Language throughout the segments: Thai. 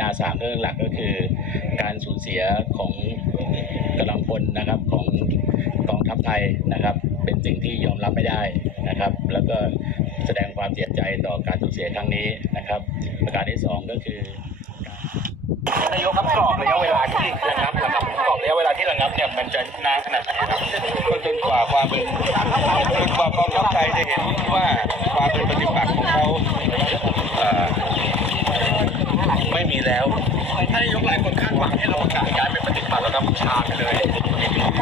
นาสามเรื่องหลักก็คือ การสูญเสียของกำลังพลนะครับของกองทัพไทยนะครับ เป็นสิ่งที่ยอมรับไม่ได้นะครับ แล้วก็แสดงความเสียใจต่อการสูญเสียครั้งนี้นะครับ ประการที่สองก็คือนายกครับกรอบระยะเวลาที่ระงับนะครับกรอบระยะเวลาที่ระงับเนี่ยมันจะนานขนาดไหนครับก็จนกว่าความเป็นจนกว่ากองทัพไทยจะเห็นว่าความเป็นปฏิปักษ์ของเขา เอ่อไม่มีแล้วท่านนายกหลายคนคาดหวังให้เราประกาศย้ายไปปฏิบัติระดับชาไปเลย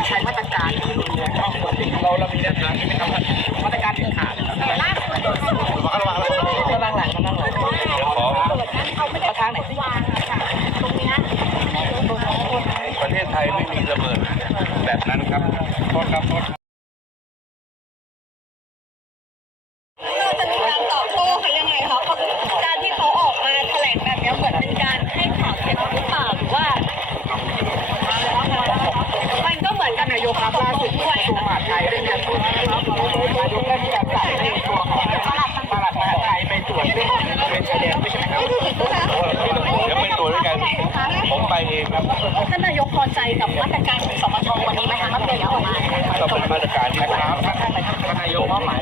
ใช้มาตรการที่รุนแรงมากกว่านี้เราเรามีแนวทางใช่ไหมครับท่านมาตรการ ผมไปเองครับท่านนายกพอใจกับมาตรการของสมชวันนี้ไหมคะมาเปลี่ยนออกมาก็เป็นมาตรการนะครับท่านนายกมอบหมาย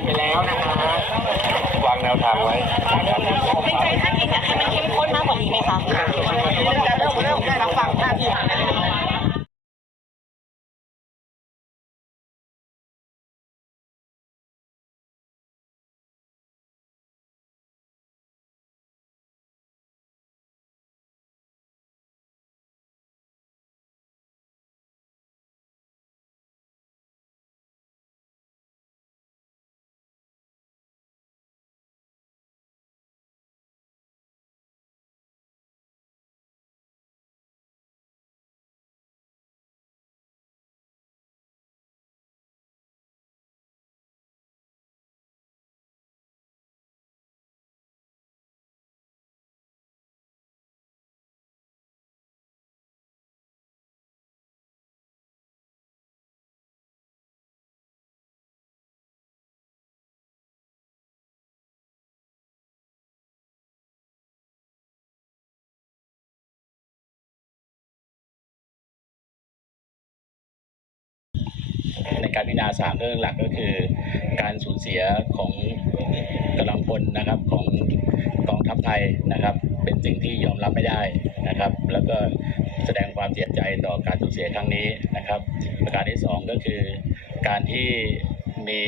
ในการพิจารณาสามเรื่องหลักก็คือ การสูญเสียของกำลังพลนะครับของกองทัพไทยนะครับ เป็นสิ่งที่ยอมรับไม่ได้นะครับ แล้วก็แสดงความเสียใจต่อการสูญเสียครั้งนี้นะครับ ประการที่สองก็คือการที่มี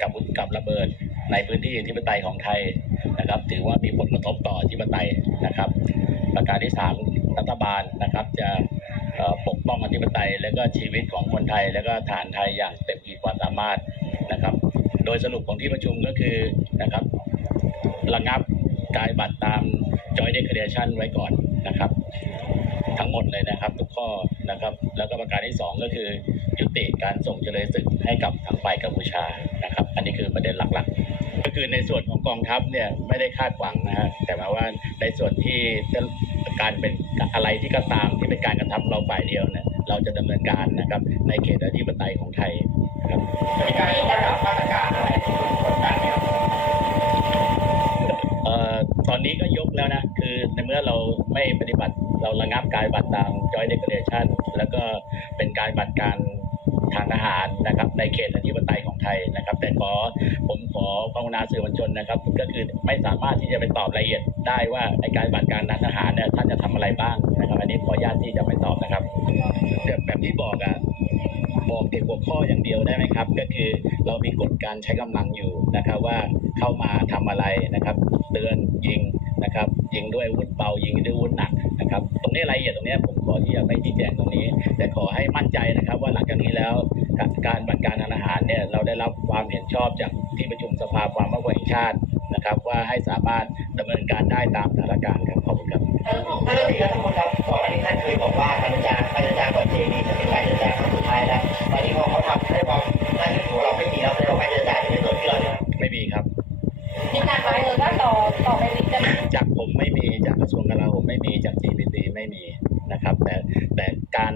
กับกับระเบิดในพื้นที่อธิปไตยของไทยนะครับ ถือว่ามีผลกระทบต่ออธิปไตยนะครับ ประการที่สามรัฐบาลนะครับจะ ปกป้องอธิปไตย และก็ชีวิตของคนไทย และก็ฐานไทยอย่างเต็มขีดความสามารถนะครับ โดยสรุปของที่ประชุมก็คือนะครับระงับการบัตรตาม Joint Declaration ไว้ก่อนนะครับ ทั้งหมดเลยนะครับ ทุกข้อนะครับ แล้วก็ประการที่สองก็คือยุติการส่งเจริญศึกให้กับทางฝ่ายกัมพูชานะครับ อันนี้คือประเด็นหลักๆ ก็คือในส่วนของกองทัพเนี่ยไม่ได้คาดหวังนะฮะแต่หมายว่าในส่วนที่จะการเป็นอะไรที่ก็ตามที่เป็นการกระทำเราฝ่ายเดียวเนี่ยเราจะดำเนินการนะครับ ในเขตอธิปไตยของไทยนะครับมีการประกาศมาตรการอะไรกดดันไหมครับเอ่อตอนนี้ก็ยกแล้วนะคือในเมื่อเราไม่ปฏิบัติเราระงับการบัตรตาม Joint Declaration แล้วก็เป็นการบัตรการ ทางทหารนะครับในเขตอธิปไตยของไทยนะครับ แต่ขอผมขอภาวนาสื่อมวลชนนะครับ ก็คือไม่สามารถที่จะไปตอบรายละเอียดได้ว่าในการบัตรการทางทหารเนี่ยท่านจะทำอะไรบ้างนะครับอันนี้ขออนุญาตที่จะไม่ตอบนะครับแบบแบบที่บอกอะบอกเพียงหัวข้ออย่างเดียวได้ไหมครับ ก็คือ เรามีกฎการใช้กำลังอยู่นะครับว่าเข้ามาทำอะไรนะครับ เตือนยิงนะครับ ยิงด้วยอาวุธเบายิงด้วยอาวุธหนักนะครับ ตรงนี้รายละเอียดตรงนี้ผมขอที่จะไม่ชี้แจงตรงนี้ แต่ขอให้มั่นใจนะครับ ว่าหลังจากนี้แล้วการการบัตรการทางอาหารเนี่ยเราได้รับความเห็นชอบจากที่ประชุมสภาความมั่นคงแห่งชาตินะครับ ว่าให้สามารถดำเนินการได้ตามสถานการณ์ครับขอบคุณครับ ไม่มีจาก GBC ไม่มีนะครับ แต่แต่การ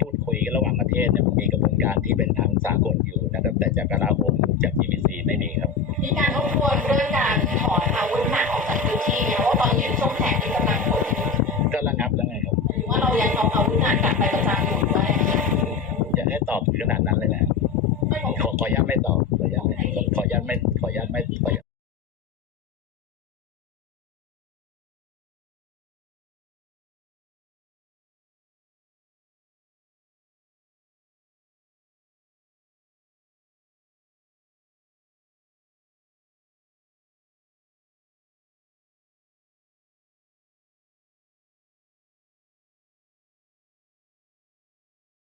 พูดคุยกันระหว่างประเทศเนี่ยมีกระบวนการที่เป็นทางสากลอยู่นะครับ แต่จากกลาโหมจาก GBC ไม่มีครับ มีการรบกวนเรื่องการถอนอาวุธหนักออกจากพื้นที่เนี่ยว่าตอนนี้ช่วงแขกที่กำลังผลก็ระงับแล้วไงครับหรือว่าเรายังเอาอาวุธหนักกลับไปประจำอยู่